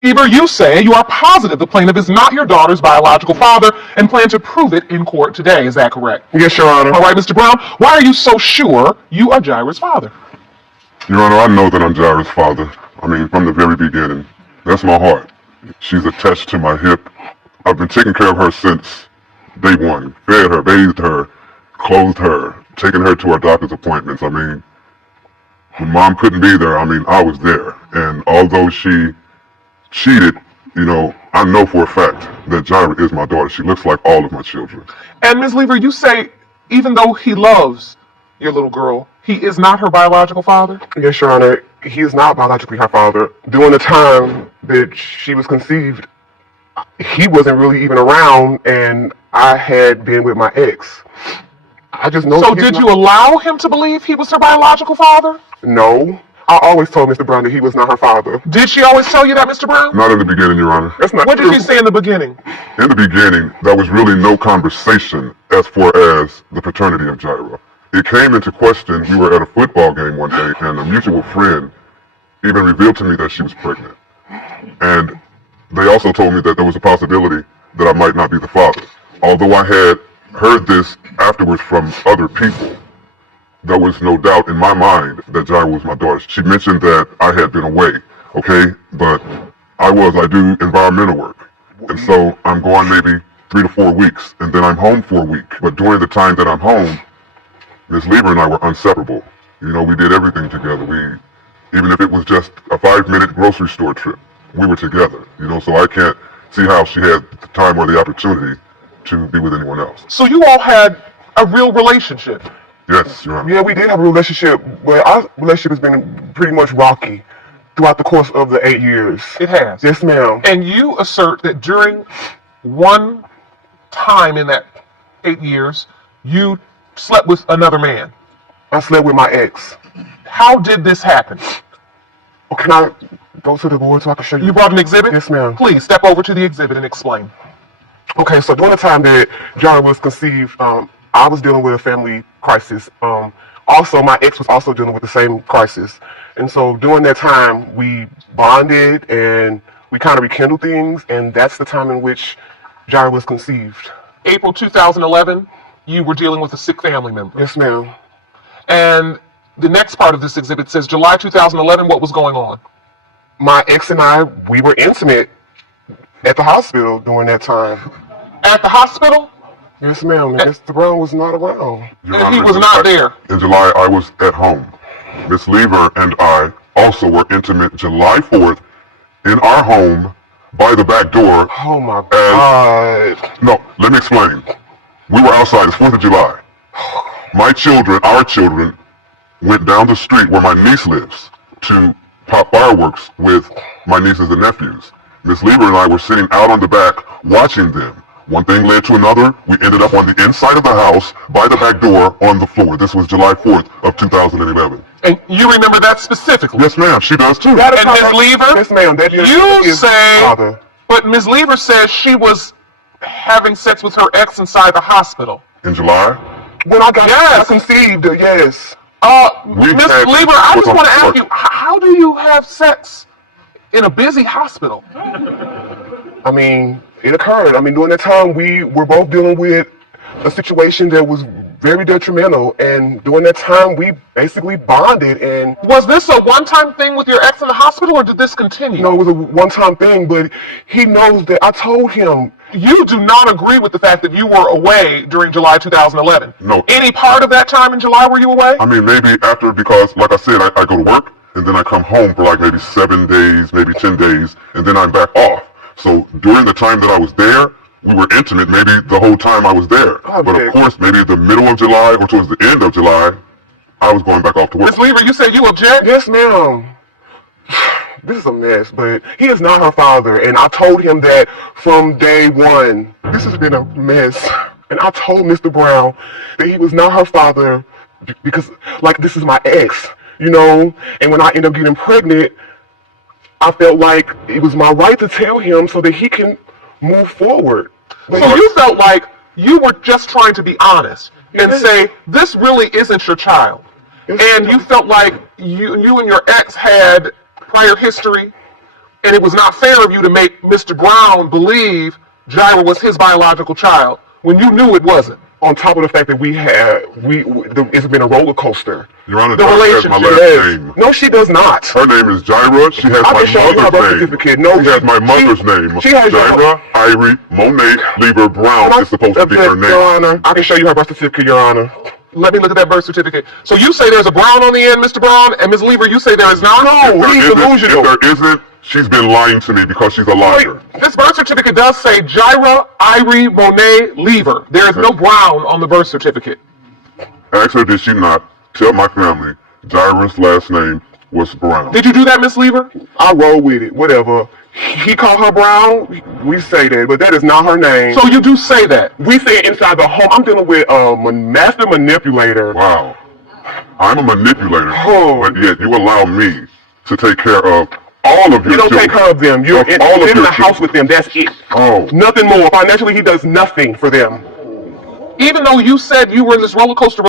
Bieber, you say you are positive the plaintiff is not your daughter's biological father and plan to prove it in court today. Is that correct? Yes, Your Honor. All right, Mr. Brown, why are you so sure you are Jaira's father? Your Honor, I know that I'm Jaira's father. I mean, from the very beginning. That's my heart. She's attached to my hip. I've been taking care of her since day one. Fed her, bathed her, clothed her, taking her to our doctor's appointments. I mean, when Mom couldn't be there, I mean, I was there. And although she cheated, you know, I know for a fact that Jaira is my daughter. She looks like all of my children. And Ms. Lever, you say even though he loves your little girl, he is not her biological father? Yes, Your Honor. He is not biologically her father. During the time that she was conceived, he wasn't really even around, and I had been with my ex. I just know. So did you allow him to believe he was her biological father? No. I always told Mr. Brown that he was not her father. Did she always tell you that, Mr. Brown? Not in the beginning, Your Honor. That's not What true. did she say in the beginning? In the beginning, there was really no conversation as far as the paternity of Jaira. It came into question. We were at a football game one day, and a mutual friend even revealed to me that she was pregnant. And they also told me that there was a possibility that I might not be the father. Although I had heard this afterwards from other people, there was no doubt in my mind that Jaira was my daughter. She mentioned that I had been away, okay? But I do environmental work. And so I'm gone maybe 3 to 4 weeks, and then I'm home for a week. But during the time that I'm home, Ms. Lever and I were inseparable. You know, we did everything together. Even if it was just a 5-minute grocery store trip, we were together. You know, so I can't see how she had the time or the opportunity to be with anyone else. So you all had a real relationship? Yes, Your Honor. Yeah, we did have a relationship, but our relationship has been pretty much rocky throughout the course of the 8 years. It has? Yes, ma'am. And you assert that during one time in that 8 years, you slept with another man. I slept with my ex. How did this happen? Oh, can I go to the board so I can show you? You brought an exhibit? Yes, ma'am. Please step over to the exhibit and explain. Okay, so during the time that Jaira was conceived, I was dealing with a family crisis. Also, my ex was also dealing with the same crisis. And so during that time, we bonded and we kind of rekindled things, and that's the time in which Jaira was conceived. April 2011, you were dealing with a sick family member. Yes, ma'am. And the next part of this exhibit says July 2011, what was going on? My ex and I, we were intimate at the hospital during that time. At the hospital? Yes, ma'am. Mr. Brown was not around. And he was not there. In July, I was at home. Miss Lever and I also were intimate July 4th in our home by the back door. Oh, my God. No, let me explain. We were outside. It's 4th of July. My children, our children, went down the street where my niece lives to pop fireworks with my nieces and nephews. Miss Lever and I were sitting out on the back watching them. One thing led to another. We ended up on the inside of the house by the back door on the floor. This was July 4th of 2011. And you remember that specifically? Yes, ma'am. She does too. And Ms. Lever? Yes, ma'am. That You is say, father. but Ms. Lever says she was having sex with her ex inside the hospital. In July? When I got conceived, yes. Ms. Lever, I just want to ask you, how do you have sex in a busy hospital? I mean, it occurred. I mean, during that time, we were both dealing with a situation that was very detrimental, and during that time, we basically bonded. And was this a one-time thing with your ex in the hospital, or did this continue? No, it was a one-time thing, but he knows that I told him. You do not agree with the fact that you were away during July 2011? No. Any part of that time in July were you away? I mean, maybe after, because like I said, I go to work, and then I come home for like maybe 7 days, maybe 10 days, and then I'm back off. So during the time that I was there, we were intimate maybe the whole time I was there. But of course, maybe at the middle of July or towards the end of July, I was going back off to work. Ms. Lever, you said you object? Yes, ma'am. This is a mess, but he is not her father, and I told him that from day one. This has been a mess, and I told Mr. Brown that he was not her father because, like, this is my ex, you know, and when I end up getting pregnant, I felt like it was my right to tell him so that he can move forward. But so you felt like you were just trying to be honest and say, this really isn't your child. And you felt like you and your ex had prior history and it was not fair of you to make Mr. Brown believe Jaira was his biological child when you knew it wasn't. On top of the fact that it's been a roller coaster. Your Honor, The Jaira has relationship. my last name. No, she does not. Her name is Jaira. She has I my can show you her birth mother's name. certificate. No, she has my mother's name. She has Jaira Irie Monet Lever Brown is supposed to be her name. Your Honor, I can show you her birth certificate, Your Honor. Let me look at that birth certificate. So you say there's a Brown on the end, Mr. Brown, and Ms. Lever, you say there is not? No, he's delusional. If there isn't, she's been lying to me because she's a liar. This birth certificate does say Jaira Irie Monet Lever. There is no Brown on the birth certificate. Ask her, did she not tell my family Jaira's last name was Brown? Did you do that, Ms. Lever? I roll with it, whatever. He called her Brown, we say that, but that is not her name. So you do say that? We say it inside the home. I'm dealing with a master manipulator. Wow. I'm a manipulator, Oh. but yet you allow me to take care of all of your You don't children. take care of them. You're in all of the your house children. with them. That's it. Oh. Nothing more. Financially, he does nothing for them. Even though you said you were in this roller coaster